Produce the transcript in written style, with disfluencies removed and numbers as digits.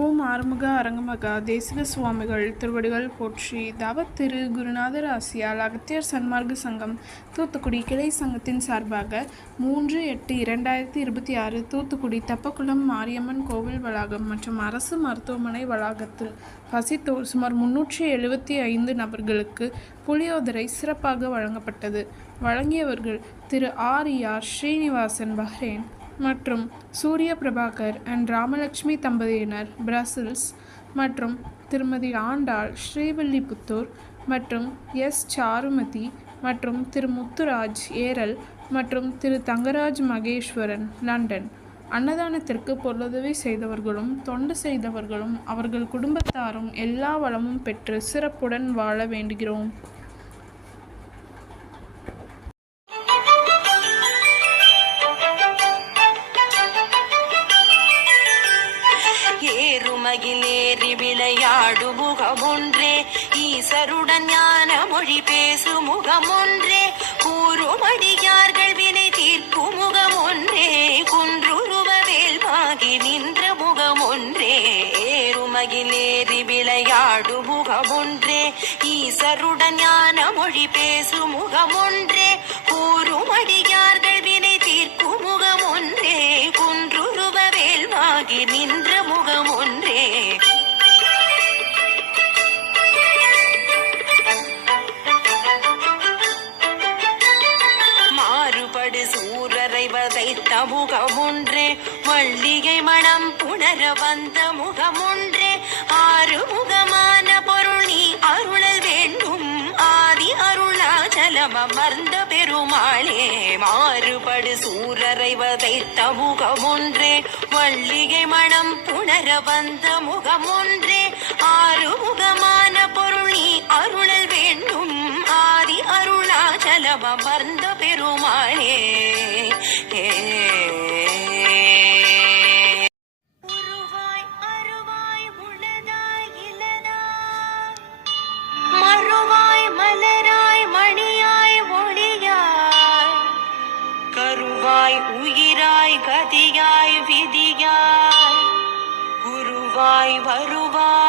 ஓம் ஆறுமுக அரங்கமகா தேசிக சுவாமிகள் திருவடிகள் போற்றி. திரு குருநாதர் ஆசியால் அகத்தியர் சன்மார்க்க சங்கம் தூத்துக்குடி கிளை சங்கத்தின் சார்பாக 3/8/2026 தூத்துக்குடி தெப்பக்குளம் மாரியம்மன் கோவில் வளாகம் மற்றும் அரசு மருத்துவமனை வளாகத்தில் பசித்தோர் சுமார் 375 நபர்களுக்கு புளியோதரை சிறப்பாக வழங்கப்பட்டது. வழங்கியவர்கள் திரு ஆர் ஸ்ரீனிவாசன் பஹ்ரைன் மற்றும் சூரிய பிரபாகர் அண்ட் ராமலட்சுமி தம்பதியினர் பிரசல்ஸ் மற்றும் திருமதி ஆண்டாள் ஸ்ரீவில்லிபுத்தூர் மற்றும் எஸ் சாருமதி மற்றும் திரு முத்துராஜ் ஏரல் மற்றும் திரு தங்கராஜ் மகேஸ்வரன் லண்டன். அன்னதானத்திற்கு பொருளுதவி செய்தவர்களும் தொண்டு செய்தவர்களும் அவர்கள் குடும்பத்தாரும் எல்லா வளமும் பெற்று சிறப்புடன் வாழ வேண்டுகிறோம். ஏறுமகிலேறி விளையாடு முகமொன்றே, ஈசருடன் ஞான மொழி பேசு முகமொன்றே, கூறுமடியார்கள் வினை தீர்க்கும் முகமொன்றே, குன்றுருவ வேல்வாகி நின்ற முகமொன்றே. ஏறுமகிலேறி விளையாடு முகமொன்றே, ஈசருடன் ஞான மொழி பேசு முகமொன்றே, கூறுமடியார்கள் வினை தீர்க்கும் முகமொன்றே, குன்றுருவ வேல்வாகி நின்ற முகமொன்றே. மாறுபடு சூரரை வதைத்த முகமொன்றே, வள்ளிகை மணம் புணர வந்த முகமொன்றே, ஆறுமுகமான பொருள் நீ அருளல் வேண்டும், ஆதி அருணாச்சலம் அமர்ந்த பெருமாளே. மாறுபடு சூரரை வதைத்த முகமொன்றே, வள்ளிகை மணம் புணர வந்த முகமொன்றே, ஆறுமுகமான பொருள் நீ அருளல் வேண்டும், ஆதி அருணாச்சலம் அமர்ந்த பெருமாளே. உயிராய் கதியாய் விதியாய் குருவாய் வருவாய்